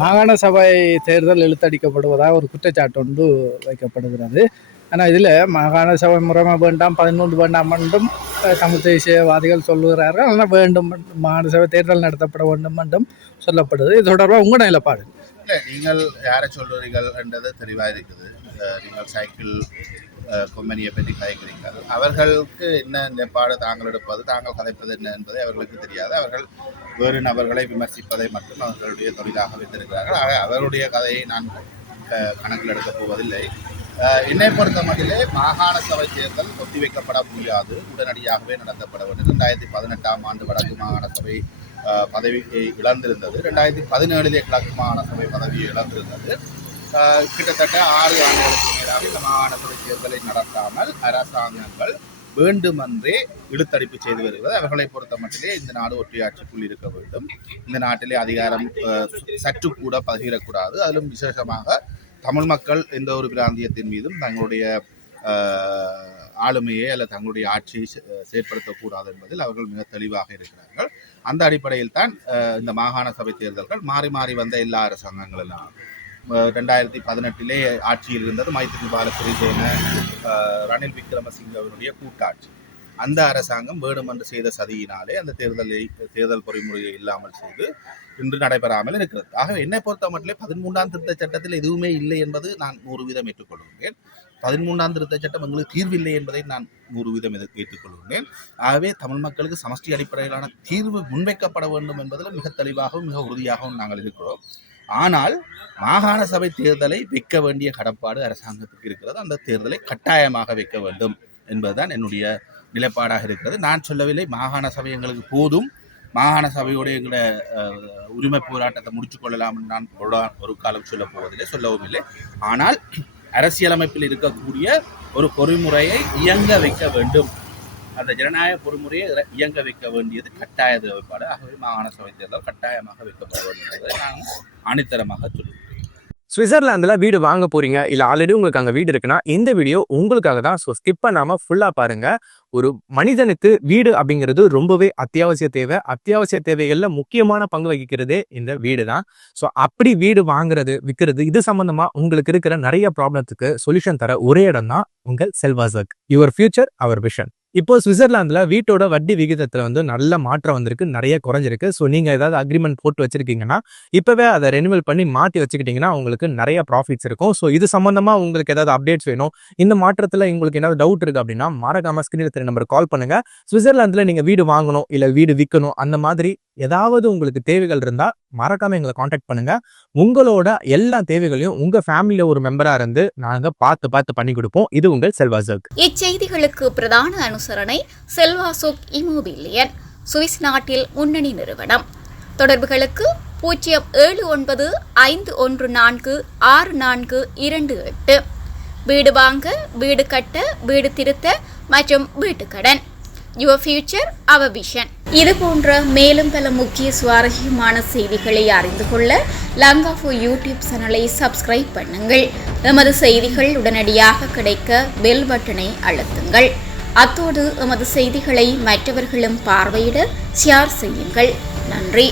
மாகாண சபை தேர்தல் இழுத்தடிக்கப்படுவதாக ஒரு குற்றச்சாட்டு ஒன்று வைக்கப்படுகிறது. ஆனால் இதில் மாகாண சபை முறைமை வேண்டாம் 11 வேண்டாம் என்றும் தமிழ் தேசியவாதிகள் சொல்லுகிறார்கள். ஆனால் வேண்டும், மாகாண சபை தேர்தல் நடத்தப்பட வேண்டும் என்றும் சொல்லப்படுது. இது தொடர்பாக உங்களோட நிலைப்பாடு? இல்லை, நீங்கள் யாரை சொல்கிறீர்கள் என்றது தெளிவாக இருக்குது. நீங்கள் சைக்கிள் கொம்பனியை பற்றி கதைக்கிறீர்கள். அவர்களுக்கு என்ன நிலைப்பாடு தாங்கள் எடுப்பது, தாங்கள் கதைப்பது என்ன என்பதை அவர்களுக்கு தெரியாது. அவர்கள் வேறு நபர்களை விமர்சிப்பதை மட்டும் அவர்களுடைய தொழிலாக வைத்திருக்கிறார்கள். ஆக அவருடைய கதையை நான் கணக்கில் எடுக்கப் போவதில்லை. என்னை பொறுத்த மட்டிலே மாகாண சபை தேர்தல் ஒத்திவைக்கப்பட முடியாது, உடனடியாகவே நடத்தப்பட வேண்டும். 2018ஆம் ஆண்டு வடக்கு மாகாண சபை பதவியை இழந்திருந்தது. 2017 கிழக்கு மாகாண சபை பதவியை இழந்திருந்தது. கிட்டத்தட்ட 6 ஆண்டுகளுக்கு மேலாக இந்த மாகாண சபை தேர்தலை நடத்தாமல் அரசாங்கங்கள் வேண்டுமென்றே இழுத்தடிப்பு செய்து வருகிறது. அவர்களை பொறுத்த மட்டிலே இந்த நாடு ஒற்றையாட்சிக்குள் இருக்க வேண்டும். இந்த நாட்டிலே அதிகாரம் சற்று கூட பகிரக்கூடாது. அதிலும் விசேஷமாக தமிழ் மக்கள் எந்த ஒரு பிராந்தியத்தின் மீதும் தங்களுடைய ஆளுமையை அல்லது தங்களுடைய ஆட்சியை செயற்படுத்தக்கூடாது என்பதில் அவர்கள் மிக தெளிவாக இருக்கிறார்கள். அந்த அடிப்படையில் தான் இந்த மாகாண சபை தேர்தல்கள் மாறி மாறி வந்த எல்லா அரசாங்கங்கள் எல்லாம் 2018 ஆட்சியில் இருந்தது மைத்ரிபால சிறிசேன, ரணில் விக்ரமசிங்க அவருடைய கூட்டாட்சி. அந்த அரசாங்கம் வேண்டுமென்று செய்த சதியினாலே அந்த தேர்தல் பொறிமுறையை இல்லாமல் செய்து இன்று நடைபெறாமல் இருக்கிறது. ஆகவே என்னை பொறுத்த மட்டும் 13ஆம் திருத்த சட்டத்தில் எதுவுமே இல்லை என்பது நான் 100% ஏற்றுக்கொள்கிறேன். 13ஆம் திருத்த சட்டம் எங்களுக்கு தீர்வில்லை என்பதை நான் 100% ஏற்றுக்கொள்கிறேன். ஆகவே தமிழ் மக்களுக்கு சமஷ்டி அடிப்படையிலான தீர்வு முன்வைக்கப்பட வேண்டும் என்பதில் மிக தெளிவாகவும் மிக உறுதியாகவும் நாங்கள் இருக்கிறோம். ஆனால் மாகாண சபை தேர்தலை வைக்க வேண்டிய கடப்பாடு அரசாங்கத்துக்கு இருக்கிறது. அந்த தேர்தலை கட்டாயமாக வைக்க வேண்டும் என்பதுதான் என்னுடைய நிலைப்பாடாக இருக்கிறது. நான் சொல்லவில்லை மாகாண சபை எங்களுக்கு போதும், மாகாண சபையோடைய எங்களோட உரிமை போராட்டத்தை முடிச்சு கொள்ளலாம் என்று நான் ஒரு காலம் சொல்ல போவதில்லை, சொல்லவும் இல்லை. ஆனால் அரசியலமைப்பில் இருக்கக்கூடிய ஒரு பொறிமுறையை இயங்க வைக்க வேண்டும். அந்த ஜனநாயக பொறிமுறையை இயங்க வைக்க வேண்டியது கட்டாய தேவைப்பாடு. ஆகவே மாகாண சபை தேர்தல் கட்டாயமாக வைக்கப்பட வேண்டும் என்பதை நான் அணித்தரமாக சொல்லுவேன். சுவிட்சர்லாந்துல வீடு வாங்க போறீங்க, இல்ல ஆல்ரெடி உங்களுக்கு அங்க வீடு இருக்குன்னா இந்த வீடியோ உங்களுக்காக தான். ஸோ ஸ்கிப் பண்ணாம ஃபுல்லா பாருங்க. ஒரு மனிதனுக்கு வீடு அப்படிங்கிறது ரொம்பவே அத்தியாவசிய தேவை. அத்தியாவசிய தேவைகள்ல முக்கியமான பங்கு வகிக்கிறதே இந்த வீடு தான். ஸோ அப்படி வீடு வாங்குறது, விற்கிறது, இது சம்பந்தமா உங்களுக்கு இருக்கிற நிறைய ப்ராப்ளத்துக்கு சொல்யூஷன் தர ஒரே இடம் தான் உங்கள் செல்வாசக். Your future our vision. இப்போ சுவிட்சர்லாந்துல வீட்டோட வட்டி விகிதத்துல நல்ல மாற்றம் வந்திருக்கு, நிறைய குறைஞ்சிருக்கு. ஸோ நீங்க ஏதாவது அக்ரிமெண்ட் போட்டு வச்சிருக்கீங்கன்னா இப்பவே அதை ரெனிவல் பண்ணி மாற்றி வச்சுக்கிட்டீங்கன்னா உங்களுக்கு நிறைய ப்ராஃபிட்ஸ் இருக்கும். ஸோ இது சம்பந்தமா உங்களுக்கு ஏதாவது அப்டேட்ஸ் வேணும், இந்த மாற்றத்துல உங்களுக்கு ஏதாவது டவுட் இருக்கு அப்படின்னா மறக்காம ஸ்கிரீன்ல தெரிய நம்பர் கால் பண்ணுங்க. சுவிட்சர்லாந்துல நீங்க வீடு வாங்கணும் இல்ல வீடு விற்கணும், அந்த மாதிரி ஏதாவது உங்களுக்கு தேவைகள் இருந்தா மறக்காம எங்களை காண்டாக்ட் பண்ணுங்க. உங்களோட எல்லா தேவைகளையும் உங்க ஃபேமிலியில ஒரு மெம்பரா இருந்து நாங்க பார்த்து பண்ணி கொடுப்போம். இது உங்கள் செல்வாசோக். இச்செய்திகளுக்கு பிரதான அனுசரணை செல்வாசோக் இமோபிலியன், சுவிஸ் நாட்டில் முன்னணி நிறுவனம். தொடர்புகளுக்கு 07951464428. வீடு வாங்க, வீடு கட்ட, வீடு திருத்த மற்றும் வீட்டுக்கடன். Your future our vision. இது போன்ற மேலும் பல முக்கிய சுவாரஸ்யமான செய்திகளை அறிந்து கொள்ள லங்காஃபோ யூடியூப் சேனலை சப்ஸ்கிரைப் பண்ணுங்கள். எமது செய்திகள் உடனடியாக கிடைக்க பெல் பட்டனை அழுத்துங்கள். அத்தோடு எமது செய்திகளை மற்றவர்களும் பார்வையிட ஷேர் செய்யுங்கள். நன்றி.